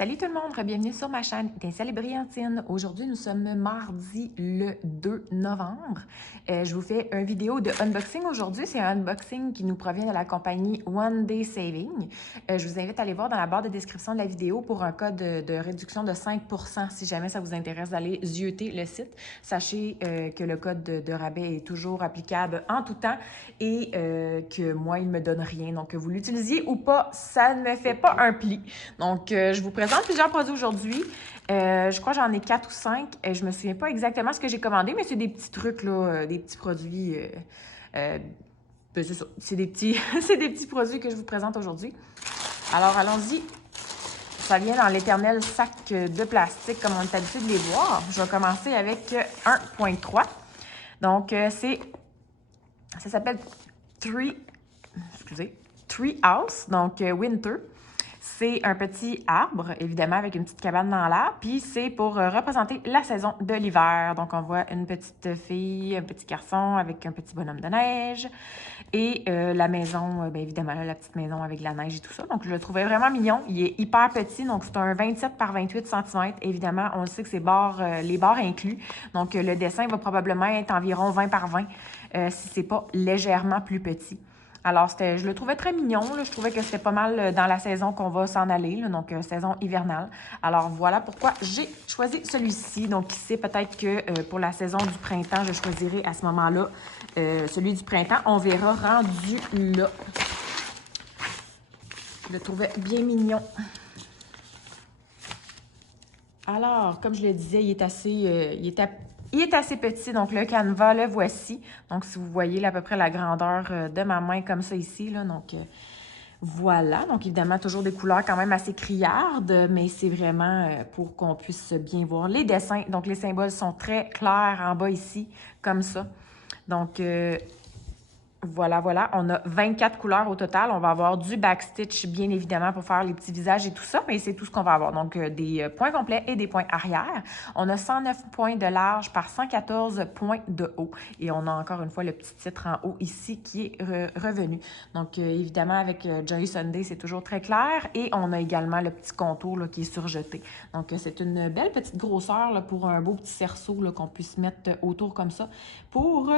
Salut tout le monde, bienvenue sur ma chaîne Étincelle et Brillantine. Aujourd'hui, nous sommes mardi le 2 novembre. Je vous fais une vidéo de unboxing aujourd'hui. C'est un unboxing qui nous provient de la compagnie One Day Saving. Je vous invite à aller voir dans la barre de description de la vidéo pour un code de réduction de 5% si jamais ça vous intéresse d'aller zioter le site. Sachez que le code de rabais est toujours applicable en tout temps et que moi, il ne me donne rien. Donc, que vous l'utilisiez ou pas, ça ne me fait pas un pli. Donc, je vous présente plusieurs produits aujourd'hui. Je crois que j'en ai 4 ou 5. Je me souviens pas exactement ce que j'ai commandé, mais c'est des petits trucs, là, des petits produits. C'est ça. C'est des petits, c'est des petits produits que je vous présente aujourd'hui. Alors, allons-y. Ça vient dans l'éternel sac de plastique, comme on est habitué de les voir. Je vais commencer avec 1.3. Donc, ça s'appelle Tree House, donc Winter. C'est un petit arbre, évidemment, avec une petite cabane dans l'arbre. Puis c'est pour représenter la saison de l'hiver. Donc, on voit une petite fille, un petit garçon avec un petit bonhomme de neige. Et la maison, bien évidemment, là, la petite maison avec la neige et tout ça. Donc, je le trouvais vraiment mignon. Il est hyper petit. Donc, c'est un 27 par 28 cm. Évidemment, on le sait que c'est les bords inclus. Donc, le dessin va probablement être environ 20 par 20 si c'est pas légèrement plus petit. Alors, je le trouvais très mignon. Là. Je trouvais que c'était pas mal dans la saison qu'on va s'en aller, là, donc saison hivernale. Alors, voilà pourquoi j'ai choisi celui-ci. Donc, qui sait, peut-être que pour la saison du printemps, je choisirai à ce moment-là celui du printemps. On verra rendu là. Je le trouvais bien mignon. Alors, comme je le disais, il est assez petit, donc le canevas, le voici. Donc, si vous voyez là, à peu près la grandeur de ma main comme ça ici, là, donc voilà. Donc, évidemment, toujours des couleurs quand même assez criardes, mais c'est vraiment pour qu'on puisse bien voir les dessins. Donc, les symboles sont très clairs en bas ici, comme ça. Donc, voilà. On a 24 couleurs au total. On va avoir du backstitch, bien évidemment, pour faire les petits visages et tout ça, mais c'est tout ce qu'on va avoir. Donc, des points complets et des points arrière. On a 109 points de large par 114 points de haut. Et on a encore une fois le petit titre en haut ici qui est revenu. Donc, évidemment, avec Joy Sunday, c'est toujours très clair. Et on a également le petit contour là, qui est surjeté. Donc, c'est une belle petite grosseur là, pour un beau petit cerceau qu'on puisse mettre autour comme ça pour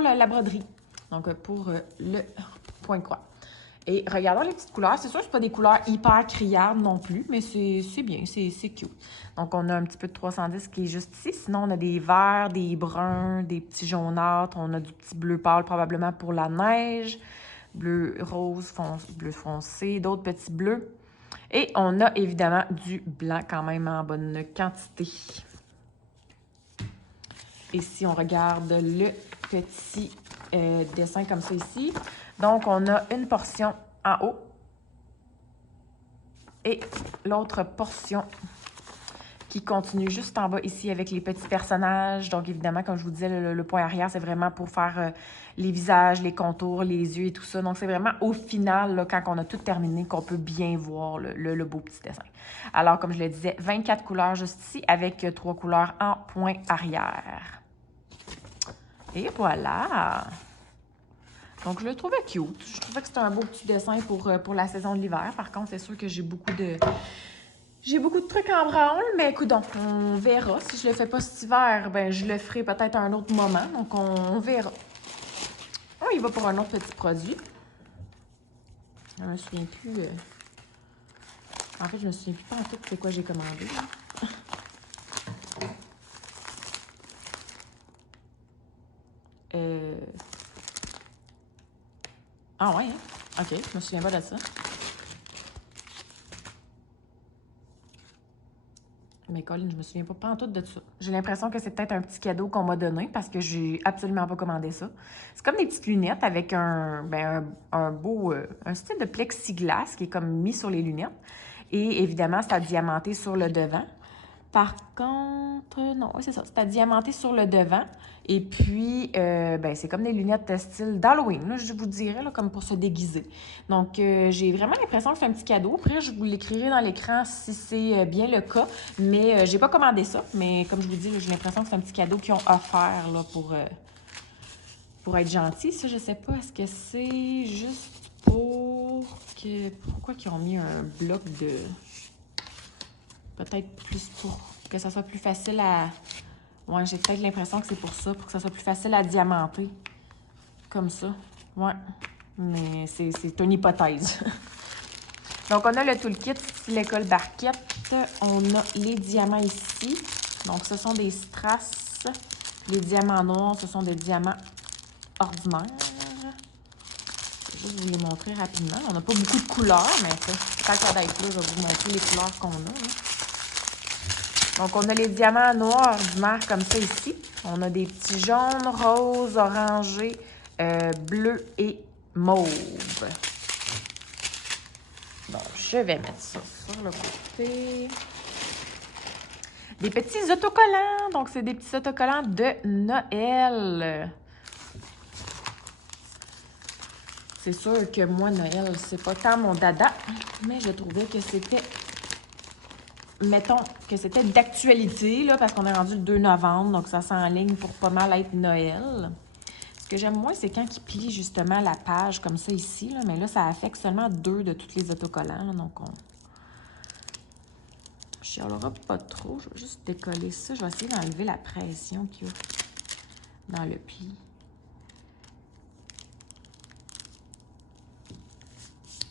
la broderie, donc pour le point de croix. Et regardons les petites couleurs. C'est sûr que ce pas des couleurs hyper criardes non plus, mais c'est bien, c'est cute. Donc, on a un petit peu de 310 qui est juste ici. Sinon, on a des verts, des bruns, des petits jaunâtres. On a du petit bleu pâle probablement pour la neige. Bleu rose, bleu foncé, d'autres petits bleus. Et on a évidemment du blanc quand même en bonne quantité. Et si on regarde le petit dessin comme ça ici, donc on a une portion en haut et l'autre portion qui continue juste en bas ici avec les petits personnages. Donc évidemment, comme je vous disais, le point arrière, c'est vraiment pour faire les visages, les contours, les yeux et tout ça. Donc c'est vraiment au final, là, quand on a tout terminé, qu'on peut bien voir le beau petit dessin. Alors comme je le disais, 24 couleurs juste ici avec 3 couleurs en point arrière. Et voilà! Donc, je le trouvais cute. Je trouvais que c'était un beau petit dessin pour la saison de l'hiver. Par contre, c'est sûr que j'ai beaucoup de trucs en branle, mais écoute, on verra. Si je le fais pas cet hiver, ben je le ferai peut-être à un autre moment. Donc, on verra. On y va pour un autre petit produit. Je me souviens plus... En fait, je me souviens plus pas en tout c'est quoi j'ai commandé. Ah ouais, hein? OK, je me souviens pas de ça. Mais Colin, je me souviens pas en tout de ça. J'ai l'impression que c'est peut-être un petit cadeau qu'on m'a donné parce que j'ai absolument pas commandé ça. C'est comme des petites lunettes avec un beau... un style de plexiglas qui est comme mis sur les lunettes. Et évidemment, c'est à diamanter sur le devant. Par contre, non, c'est ça, c'est à diamanter sur le devant. Et puis, c'est comme des lunettes style d'Halloween, là, je vous dirais, là, comme pour se déguiser. Donc, j'ai vraiment l'impression que c'est un petit cadeau. Après, je vous l'écrirai dans l'écran si c'est bien le cas. Mais j'ai pas commandé ça. Mais comme je vous dis, j'ai l'impression que c'est un petit cadeau qu'ils ont offert là, pour être gentil. Ça, je sais pas, est-ce que c'est juste pour Pourquoi ils ont mis un bloc de... Peut-être plus pour que ça soit plus facile à... Ouais, j'ai peut-être l'impression que c'est pour ça, pour que ça soit plus facile à diamanter. Comme ça. Ouais. Mais c'est une hypothèse. Donc, on a le toolkit style école barquette. On a les diamants ici. Donc, ce sont des strass. Les diamants noirs, ce sont des diamants ordinaires. Je vais juste vous les montrer rapidement. On n'a pas beaucoup de couleurs, mais tant qu'à d'être là, je vais vous montrer les couleurs qu'on a. Là. Donc, on a les diamants noirs ordinaires comme ça ici. On a des petits jaunes, roses, orangés, bleus et mauve. Donc, je vais mettre ça sur le côté. Des petits autocollants. Donc, c'est des petits autocollants de Noël. C'est sûr que moi, Noël, c'est pas tant mon dada, mais je trouvais que c'était, mettons, que c'était d'actualité, là, parce qu'on est rendu le 2 novembre, donc ça s'enligne pour pas mal être Noël. Ce que j'aime moins, c'est quand ils plient justement la page comme ça ici, là, mais là, ça affecte seulement 2 de tous les autocollants, là, donc on chialera pas trop. Je vais juste décoller ça. Je vais essayer d'enlever la pression qu'il y a dans le pli.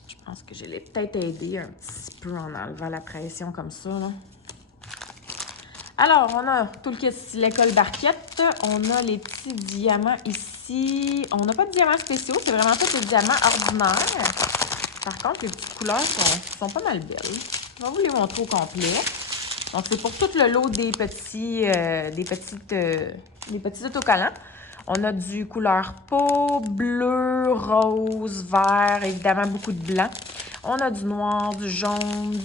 Je pense que je l'ai peut-être aidé un petit peu en enlevant la pression comme ça, là. Alors, on a tout le kit l'école barquette. On a les petits diamants ici. On n'a pas de diamants spéciaux. C'est vraiment tous des diamants ordinaires. Par contre, les petites couleurs sont pas mal belles. Je vais vous les montrer au complet. Donc, c'est pour tout le lot des petits autocollants. On a du couleur peau, bleu, rose, vert, évidemment beaucoup de blanc. On a du noir, du jaune,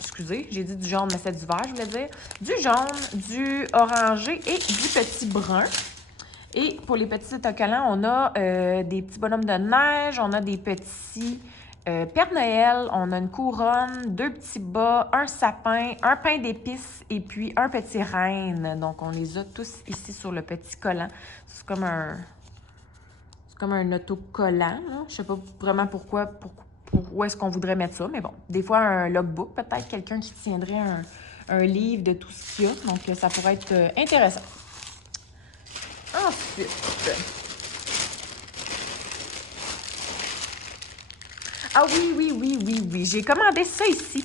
excusez, j'ai dit du jaune, mais c'est du vert, je voulais dire. Du jaune, du orangé et du petit brun. Et pour les petits autocollants, on a des petits bonhommes de neige, on a des petits Père Noël, on a une couronne, 2 petits bas, un sapin, un pain d'épices et puis un petit renne. Donc, on les a tous ici sur le petit collant. C'est comme un autocollant. Là. Je sais pas vraiment pourquoi, où est-ce qu'on voudrait mettre ça, mais bon. Des fois, un logbook, peut-être quelqu'un qui tiendrait un livre de tout ce qu'il y a. Donc, ça pourrait être intéressant. Ensuite... Ah oui. J'ai commandé ça ici.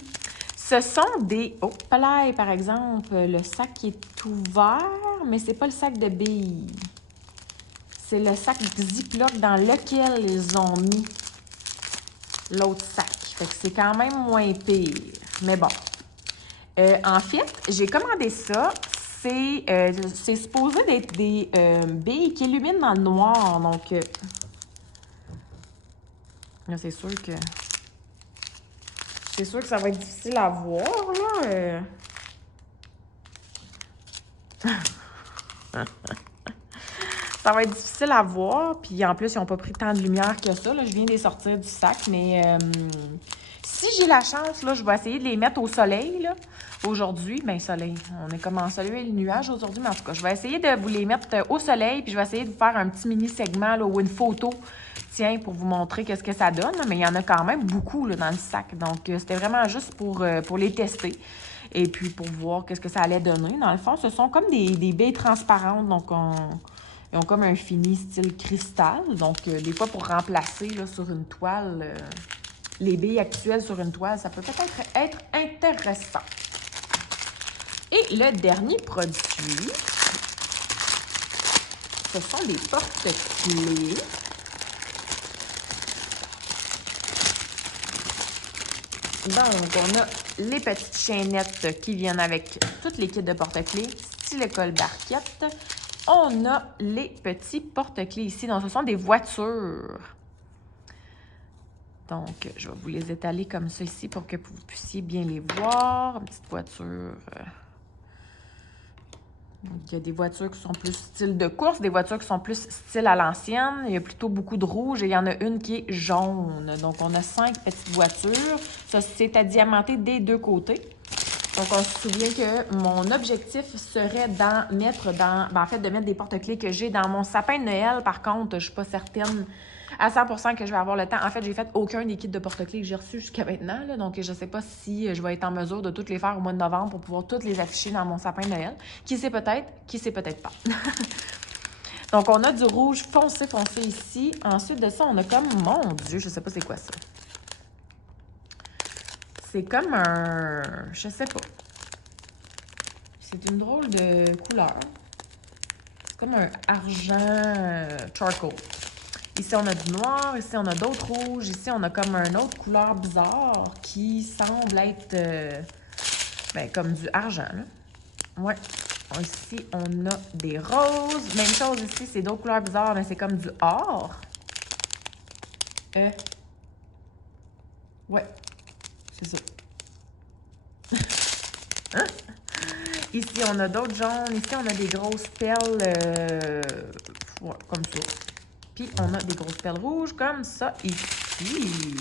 Ce sont des... Oh, palais, par exemple. Le sac qui est ouvert, mais c'est pas le sac de billes. C'est le sac Ziploc dans lequel ils ont mis l'autre sac. Fait que c'est quand même moins pire. Mais bon. En fait, j'ai commandé ça. C'est supposé d'être des billes qui illuminent dans le noir. Donc... là, c'est sûr que ça va être difficile à voir, là. Ça va être difficile à voir. Puis en plus, ils n'ont pas pris tant de lumière que ça. Là. Je viens de les sortir du sac. Mais si j'ai la chance, là, je vais essayer de les mettre au soleil, là. Aujourd'hui, bien, soleil. On est comme en soleil et le nuage aujourd'hui. Mais en tout cas, je vais essayer de vous les mettre au soleil. Puis je vais essayer de vous faire un petit mini-segment là, ou une photo. Tiens, pour vous montrer qu'est-ce que ça donne. Mais il y en a quand même beaucoup là, dans le sac. Donc, c'était vraiment juste pour les tester. Et puis, pour voir qu'est-ce que ça allait donner. Dans le fond, ce sont comme des baies transparentes. Donc, ils ont comme un fini style cristal. Donc, des fois, pour remplacer là, sur une toile, les billes actuelles sur une toile, ça peut peut-être être intéressant. Et le dernier produit, ce sont des porte-clés. Donc, on a les petites chaînettes qui viennent avec toutes les kits de porte-clés, style école barquette. On a les petits porte-clés ici. Donc, ce sont des voitures. Donc, je vais vous les étaler comme ça ici pour que vous puissiez bien les voir. Une petite voiture. Donc, il y a des voitures qui sont plus style de course, des voitures qui sont plus style à l'ancienne. Il y a plutôt beaucoup de rouge et il y en a une qui est jaune. Donc, on a 5 petites voitures. Ça, c'est à diamanter des 2 côtés. Donc, on se souvient que mon objectif serait de mettre des porte-clés que j'ai dans mon sapin de Noël. Par contre, je ne suis pas certaine à 100% que je vais avoir le temps. En fait, j'ai fait aucun des kits de porte-clés que j'ai reçus jusqu'à maintenant. Là, donc, je ne sais pas si je vais être en mesure de toutes les faire au mois de novembre pour pouvoir toutes les afficher dans mon sapin de Noël. Qui sait peut-être pas. Donc, on a du rouge foncé ici. Ensuite de ça, on a comme... Mon Dieu, je sais pas c'est quoi ça. C'est comme un... Je sais pas. C'est une drôle de couleur. C'est comme un argent charcoal. Ici, on a du noir. Ici, on a d'autres rouges. Ici, on a comme une autre couleur bizarre qui semble être comme du argent. Là. Ouais. Ici, on a des roses. Même chose ici, c'est d'autres couleurs bizarres, mais c'est comme du or. Ouais. C'est ça. Hein? Ici, on a d'autres jaunes. Ici, on a des grosses perles ouais, comme ça. Puis, on a des grosses perles rouges comme ça ici.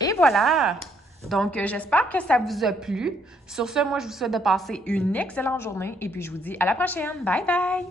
Et voilà! Donc, j'espère que ça vous a plu. Sur ce, moi, je vous souhaite de passer une excellente journée et puis je vous dis à la prochaine. Bye bye!